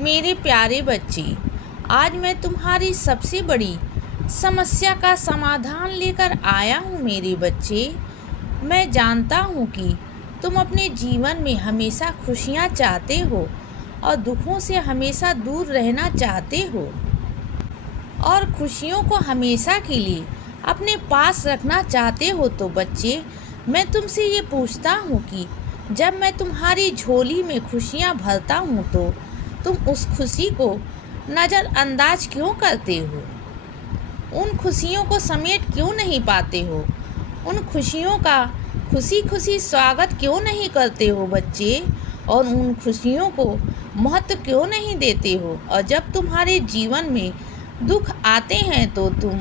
मेरे प्यारे बच्चे, आज मैं तुम्हारी सबसे बड़ी समस्या का समाधान लेकर आया हूँ। मेरे बच्चे, मैं जानता हूँ कि तुम अपने जीवन में हमेशा खुशियाँ चाहते हो और दुखों से हमेशा दूर रहना चाहते हो और खुशियों को हमेशा के लिए अपने पास रखना चाहते हो। तो बच्चे, मैं तुमसे ये पूछता हूँ कि जब मैं तुम्हारी झोली में खुशियाँ भरता हूँ तो तुम उस खुशी को नज़रअंदाज क्यों करते हो? उन खुशियों को समेट क्यों नहीं पाते हो? उन खुशियों का खुशी खुशी स्वागत क्यों नहीं करते हो बच्चे? और उन खुशियों को महत्व क्यों नहीं देते हो? और जब तुम्हारे जीवन में दुख आते हैं तो तुम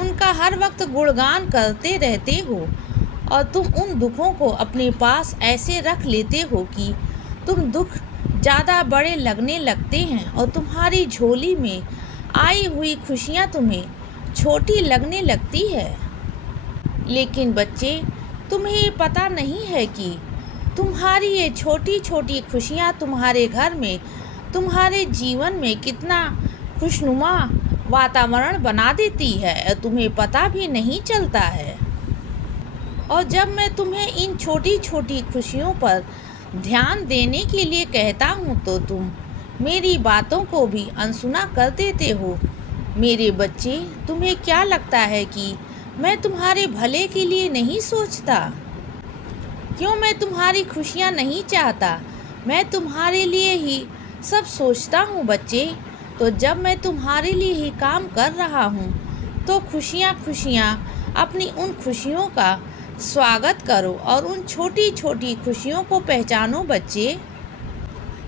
उनका हर वक्त गुणगान करते रहते हो और तुम उन दुखों को अपने पास ऐसे रख लेते हो कि तुम दुख ज़्यादा बड़े लगने लगते हैं और तुम्हारी झोली में आई हुई खुशियाँ तुम्हें छोटी लगने लगती है। लेकिन बच्चे, तुम्हें पता नहीं है कि तुम्हारी ये छोटी छोटी खुशियाँ तुम्हारे घर में, तुम्हारे जीवन में कितना खुशनुमा वातावरण बना देती है, तुम्हें पता भी नहीं चलता है। और जब मैं तुम्हें इन छोटी छोटी खुशियों पर ध्यान देने के लिए कहता हूँ तो तुम मेरी बातों को भी अनसुना कर देते हो। मेरे बच्चे, तुम्हें क्या लगता है कि मैं तुम्हारे भले के लिए नहीं सोचता? क्यों मैं तुम्हारी खुशियाँ नहीं चाहता? मैं तुम्हारे लिए ही सब सोचता हूँ बच्चे। तो जब मैं तुम्हारे लिए ही काम कर रहा हूँ तो खुशियाँ खुशियाँ अपनी उन खुशियों का स्वागत करो और उन छोटी छोटी खुशियों को पहचानो बच्चे।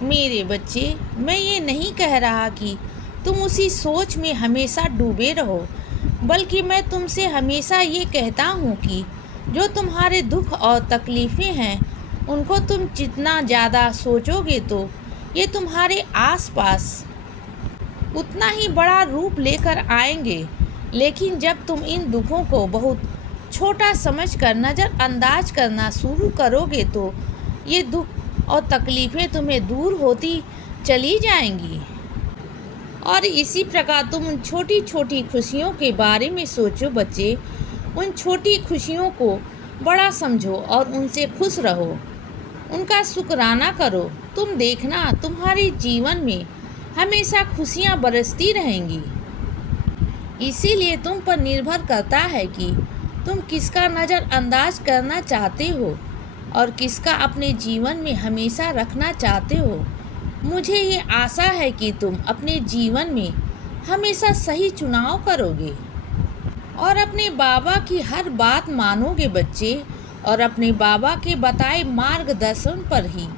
मेरे बच्चे, मैं ये नहीं कह रहा कि तुम उसी सोच में हमेशा डूबे रहो, बल्कि मैं तुमसे हमेशा ये कहता हूँ कि जो तुम्हारे दुख और तकलीफ़ें हैं उनको तुम जितना ज़्यादा सोचोगे तो ये तुम्हारे आसपास उतना ही बड़ा रूप लेकर आएंगे। लेकिन जब तुम इन दुखों को बहुत छोटा समझकर नज़रअंदाज करना शुरू करोगे तो ये दुख और तकलीफ़ें तुम्हें दूर होती चली जाएंगी। और इसी प्रकार तुम उन छोटी छोटी खुशियों के बारे में सोचो बच्चे। उन छोटी खुशियों को बड़ा समझो और उनसे खुश रहो, उनका शुक्राना करो। तुम देखना, तुम्हारे जीवन में हमेशा खुशियाँ बरसती रहेंगी। इसीलिए तुम पर निर्भर करता है कि तुम किसका नज़रअंदाज करना चाहते हो और किसका अपने जीवन में हमेशा रखना चाहते हो। मुझे ये आशा है कि तुम अपने जीवन में हमेशा सही चुनाव करोगे और अपने बाबा की हर बात मानोगे बच्चे, और अपने बाबा के बताए मार्गदर्शन पर ही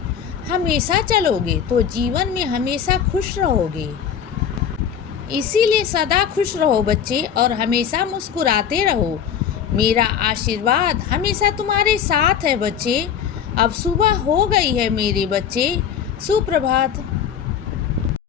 हमेशा चलोगे तो जीवन में हमेशा खुश रहोगे। इसीलिए सदा खुश रहो बच्चे और हमेशा मुस्कुराते रहो। मेरा आशीर्वाद हमेशा तुम्हारे साथ है बच्चे। अब सुबह हो गई है मेरे बच्चे। सुप्रभात।